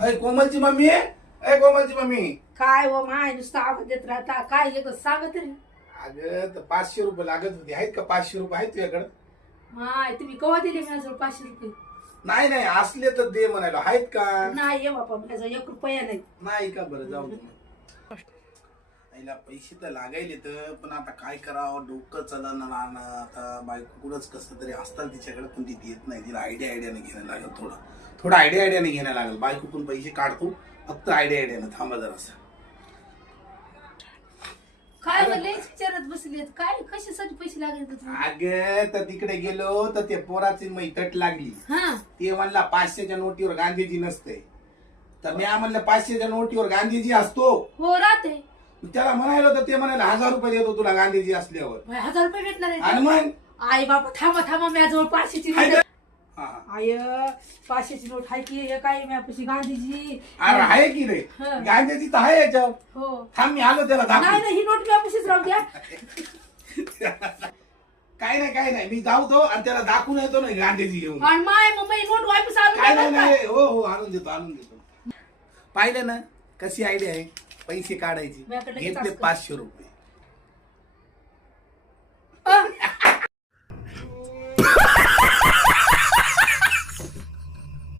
अय कोमलची मम्मी अय कोमलची मम्मी. काय हो माय नुसतं आवाज देत राहता काय येत सांगा तरी. अगं तर 500 रुपये लागत होते. आहेत का 500 रुपये आहेत तुझ्याकडे? माय तुम्ही कवा दिले माझ्याजवळ 500 रुपये? नाही नाही असले तर दे म्हणायला. आहेत का? नाही ये बापा माझ्याजवळ 1 रुपया नाही. नाही का? बरं जाऊ दे. आईला पैसे तर लागायले तर पण आता काय करावं डोकं चलणार ना. आता बायको कुठंच कसं तरी असतात तिच्याकडे पण ती देत नाही. तिला आयडियाने घेणं लागेल. थोडं आयडियाने घेणं लागेल. बायको पण पैसे काढतो फक्त आयडियाने. थांबा जरासं. काय म्हणले विचारत बसलेत काय कशासाठी पैसे लागले तुम्हाला? अगं तर तिकडे गेलो तर ते पोराची मैतट लागली. हा ते म्हणला 500च्या नोटीवर गांधीजी नसते. तर मी म्हणलं 500च्या नोटीवर गांधीजी असतो. हो राहते. त्याला म्हणायला तर ते म्हणायला 1000 रुपये देतो तुला गांधीजी असल्यावर. 1000 रुपये भेटणार आहे आणि मग आई बापा थांबा माझ्याजवळ 500ची हाय नोट. का? हा. आय 500ची नोट आहे की हे काय माझ्यापाशी गांधीजी. अरे आहे की रे हा. गांधीजी तर आहे याच्यावर. हो थांब मी आलो त्याला नाही दाखव. नाही ही नोट माझ्यापाशीच राहू द्या. काय नाही मी जाऊ आणि त्याला दाखवून येतो ना गांधीजी घेऊन. आणि माय मग मी नोट वापस आणून काय देणार नाही का? हो आणून देतो. पाहिलं ना कशी आयडिया आहे पैसे काढायची. माझ्याकडे लगेच घेतले असतं. 500 रुपये.